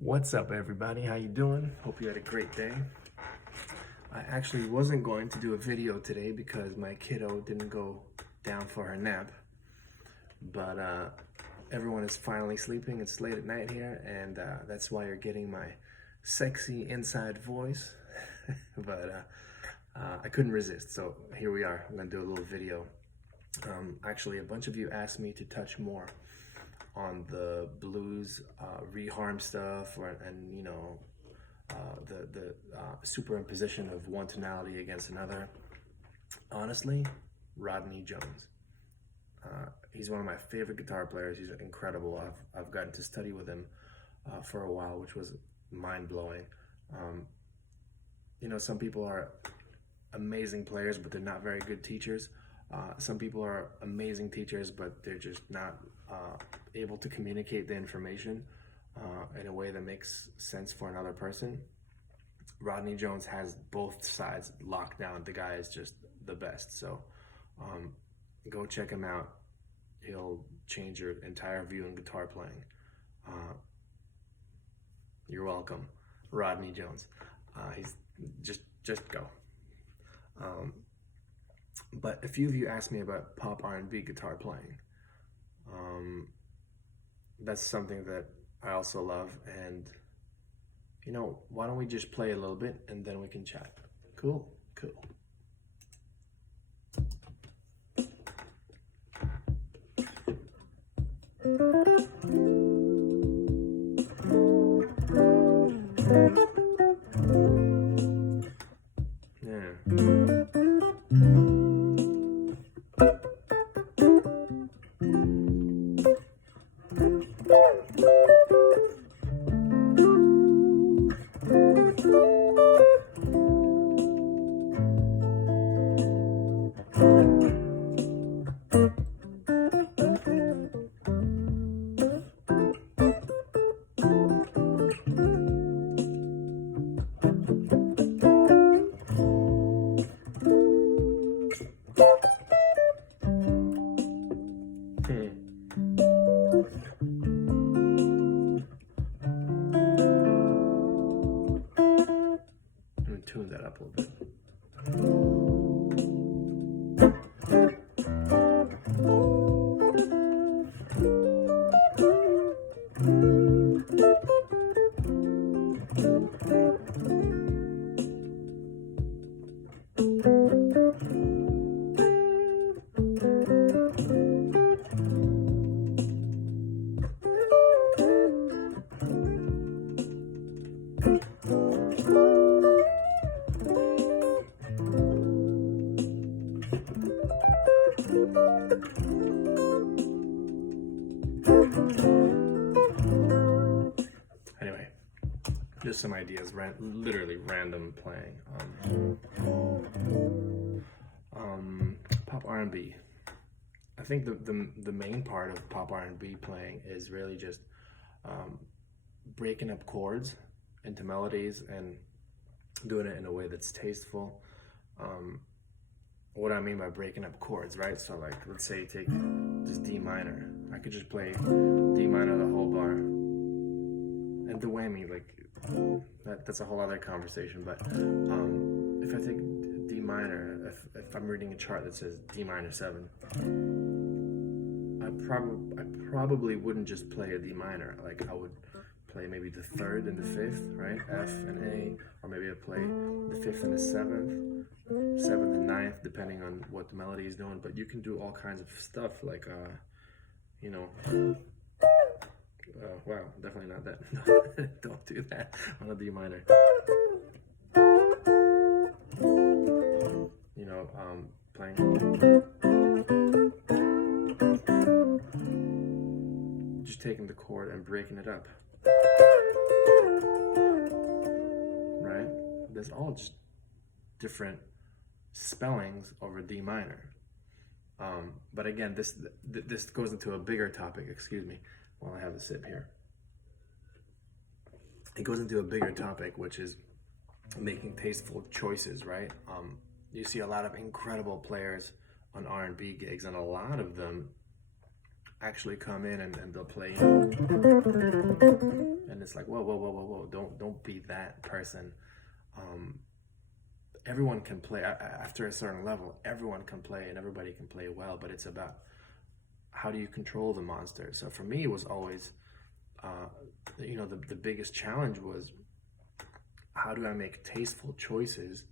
What's up, everybody? How you doing? Hope you had a great day. I actually wasn't going to do a video today because my kiddo didn't go down for her nap, but everyone is finally sleeping. It's late at night here, and that's why you're getting my sexy inside voice. But I couldn't resist, so here we are. I'm gonna do a little video. Actually, a bunch of you asked me to touch more on the blues reharm stuff, and you know, the superimposition of one tonality against another. Honestly, Rodney Jones. He's one of my favorite guitar players. He's incredible. I've gotten to study with him for a while, which was mind-blowing. You know, some people are amazing players, but they're not very good teachers. Some people are amazing teachers, but they're just not able to communicate the information in a way that makes sense for another person. Rodney Jones has both sides locked down. The guy is just the best. So go check him out. He'll change your entire view in guitar playing. You're welcome, Rodney Jones. He's just go. But a few of you asked me about pop R&B guitar playing. That's something that I also love, and you know, why don't we just play a little bit and then we can chat? Cool. Tune that up a little bit. Anyway, just some ideas, literally random playing. Pop R&B. I think the main part of pop R&B playing is really just breaking up chords into melodies and doing it in a way that's tasteful. What I mean by breaking up chords, right? So like, let's say you take just D minor. I could just play D minor the whole bar. And the whammy, like, that's a whole other conversation. But if I take D minor, if I'm reading a chart that says D minor 7, I probably wouldn't just play a D minor. Like, I would play maybe the 3rd and the 5th, right? F and A, or maybe I'd play the 5th and the 7th, 7th and 9th, depending on what the melody is doing. But you can do all kinds of stuff, like, you know, wow, definitely not that. Don't do that on a D minor. You know, playing. Just taking the chord and breaking it up. Right? There's all just different spellings over D minor. But again, this goes into a bigger topic, excuse me, while I have a sip here. It goes into a bigger topic, which is making tasteful choices, right? You see a lot of incredible players on R&B gigs, and a lot of them actually come in and they'll play, and it's like, whoa, whoa, whoa, whoa, whoa, don't be that person. Everyone can play after a certain level. Everyone can play, and everybody can play well. But it's about how do you control the monster. So for me, it was always, the biggest challenge was, how do I make tasteful choices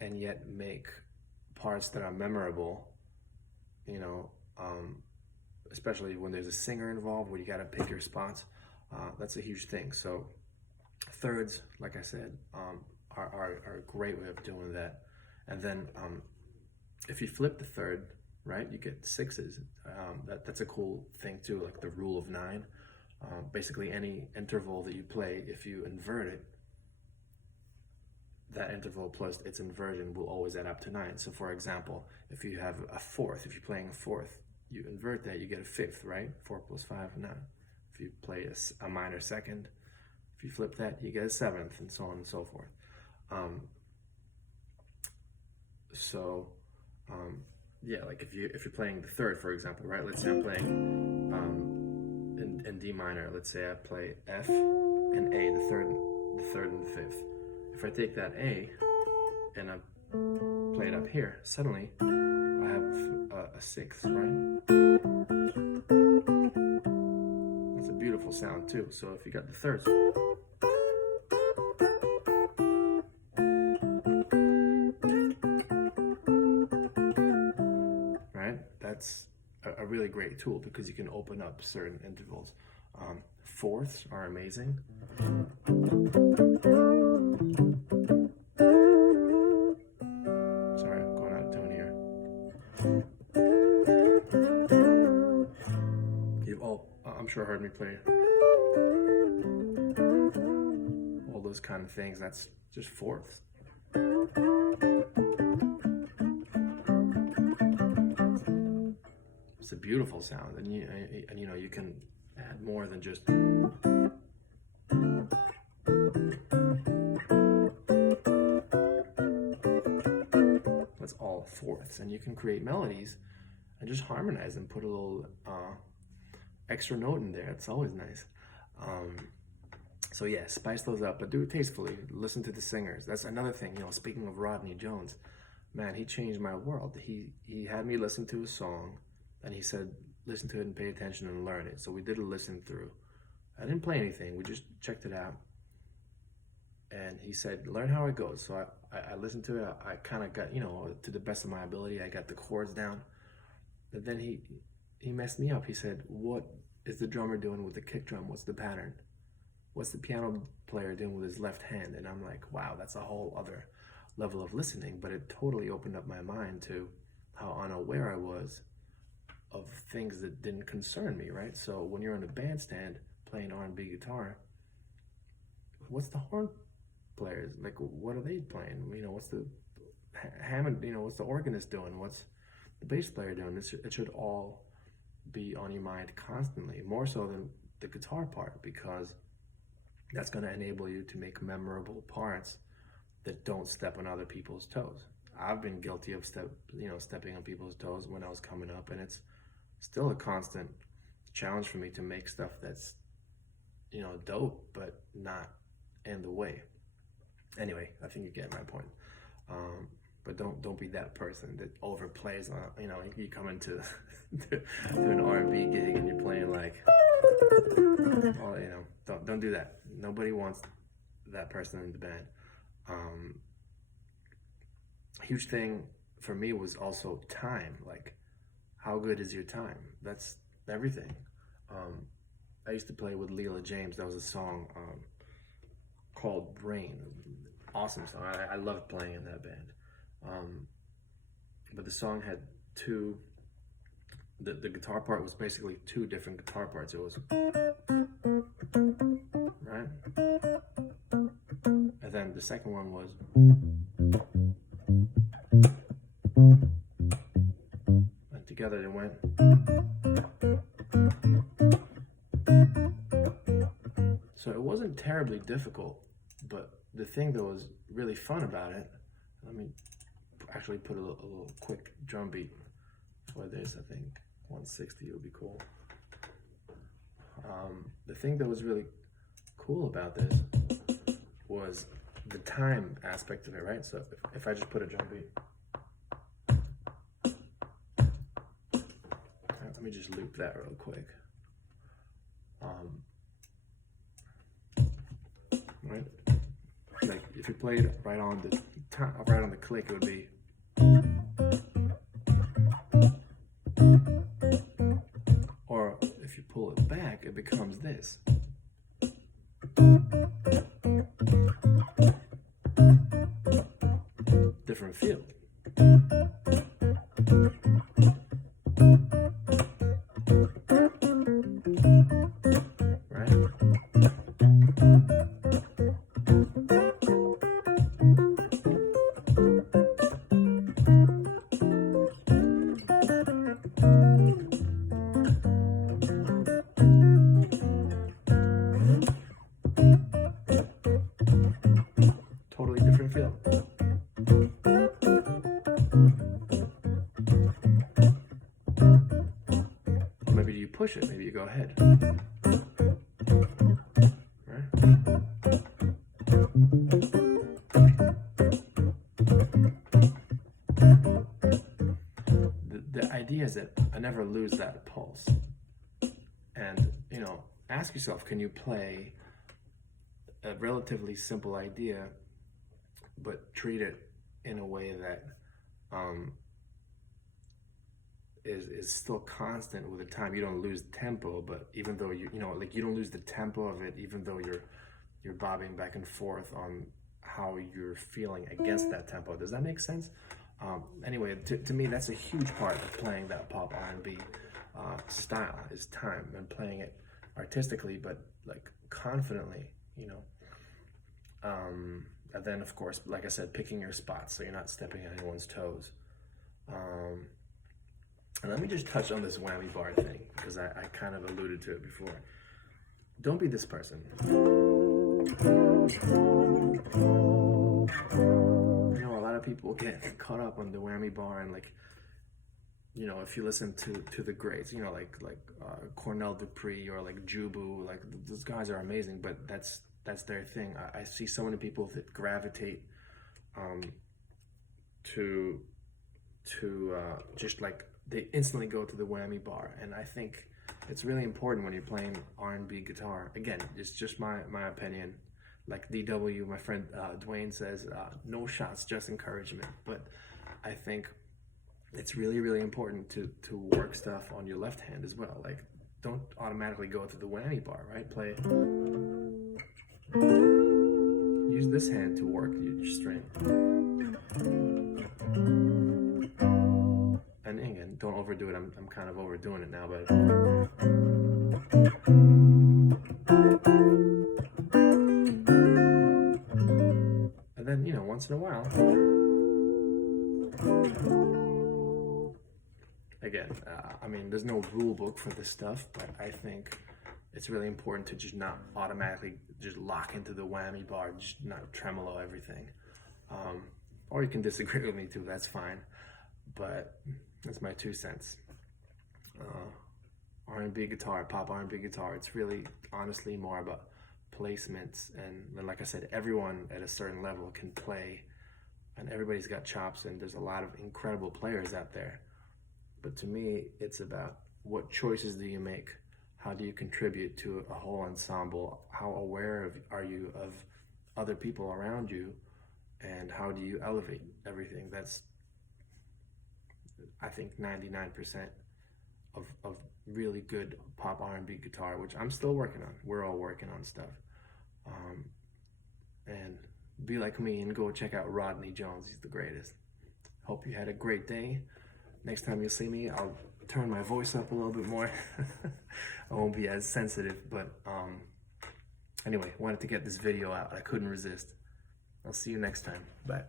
and yet make parts that are memorable? Especially when there's a singer involved, where you got to pick your spots. That's a huge thing. So thirds, like I said, are a great way of doing that. And then if you flip the third, right, you get sixes. That's a cool thing too, like the rule of 9. Basically any interval that you play, if you invert it, that interval plus its inversion will always add up to 9. So for example, if you have a fourth, if you're playing a fourth, you invert that, you get a fifth, right? 4 plus 5, 9. If you play a minor second, if you flip that, you get a seventh, and so on and so forth. Yeah, like if you're playing the third, for example, right? Let's say I'm playing in D minor. Let's say I play F and A, the third and the fifth. If I take that A and I play it up here, suddenly I have a sixth, right? That's a beautiful sound too. So if you got the thirds, right? That's a really great tool because you can open up certain intervals. Fourths are amazing. Sorry, I'm going out of tone here. You've all, I'm sure, heard me play all those kind of things. That's just fourths. It's a beautiful sound, and you can add more than just. That's all fourths, and you can create melodies and just harmonize and put a little extra note in there. It's always nice. So yeah, spice those up, but do it tastefully. Listen to the singers. That's another thing. Speaking of Rodney Jones, man, he changed my world. He had me listen to a song, and he said, listen to it and pay attention and learn it. So we did a listen through. I didn't play anything. We just checked it out. And he said, learn how it goes. So I listened to it. I kind of got, to the best of my ability, I got the chords down. But then he messed me up. He said, what is the drummer doing with the kick drum? What's the pattern? What's the piano player doing with his left hand? And I'm like, wow, that's a whole other level of listening. But it totally opened up my mind to how unaware I was of things that didn't concern me, right? So when you're in a bandstand playing R&B guitar, what's the horn players, like, what are they playing? What's the Hammond, what's the organist doing? What's the bass player doing? It should all be on your mind constantly, more so than the guitar part, because that's going to enable you to make memorable parts that don't step on other people's toes. I've been guilty of stepping on people's toes when I was coming up, and it's still a constant challenge for me to make stuff that's, dope, but not in the way. Anyway, I think you get my point. But don't be that person that overplays on, you come into to an R&B gig and you're playing like, don't do that. Nobody wants that person in the band. Huge thing for me was also time. Like, how good is your time? That's everything. I used to play with Leela James. That was a song called Brain. Awesome song. I loved playing in that band. But the song had the guitar part was basically 2 different guitar parts. It was, right? And then the second one was, and together they went. So it wasn't terribly difficult, but the thing that was really fun about it, let me actually put a little quick drum beat for this. I think 160 would be cool. The thing that was really cool about this was the time aspect of it, right? So if I just put a drum beat, let me just loop that real quick. Right, like if you played right on the click, it would be. Or if you pull it back, it becomes this. Different feel. Right? Totally different feel. Maybe you push it, maybe you go ahead. Right? The idea is that I never lose that pulse. And, you know, ask yourself, can you play a relatively simple idea but treat it in a way that is still constant with the time? You don't lose tempo, but even though you know, like, you don't lose the tempo of it, even though you're bobbing back and forth on how you're feeling against that tempo. Does that make sense? Anyway, to me, that's a huge part of playing that pop R&B style, is time, and playing it artistically, but like confidently, you know. And then, of course, like I said, picking your spots so you're not stepping on anyone's toes. And let me just touch on this whammy bar thing, because I kind of alluded to it before. Don't be this person. You know, a lot of people get caught up on the whammy bar, and, like, you know, if you listen to the greats, you know, like Cornell Dupree or like Jubu, like those guys are amazing, but that's their thing. I see so many people that gravitate to just like, they instantly go to the whammy bar, and I think it's really important when you're playing R&B guitar. Again, it's just my opinion. Like DW, my friend Dwayne says, no shots, just encouragement. But I think it's really, really important to work stuff on your left hand as well. Like, don't automatically go to the whammy bar, right? Play. Use this hand to work your string. And again, don't overdo it. I'm kind of overdoing it now, but. And then, you know, once in a while. Again, I mean, there's no rule book for this stuff, but I think it's really important to just not automatically just lock into the whammy bar, just not tremolo everything. Or you can disagree with me too, that's fine. But that's my 2 cents. R&B guitar, pop R&B guitar, it's really honestly more about placements. And like I said, everyone at a certain level can play, and everybody's got chops, and there's a lot of incredible players out there. But to me, it's about what choices do you make? How do you contribute to a whole ensemble? How aware are you of other people around you? And how do you elevate everything? That's, I think, 99% of really good pop R&B guitar, which I'm still working on. We're all working on stuff. And be like me and go check out Rodney Jones. He's the greatest. Hope you had a great day. Next time you see me, I'll turn my voice up a little bit more. I won't be as sensitive, but anyway, wanted to get this video out. I couldn't resist. I'll see you next time. Bye.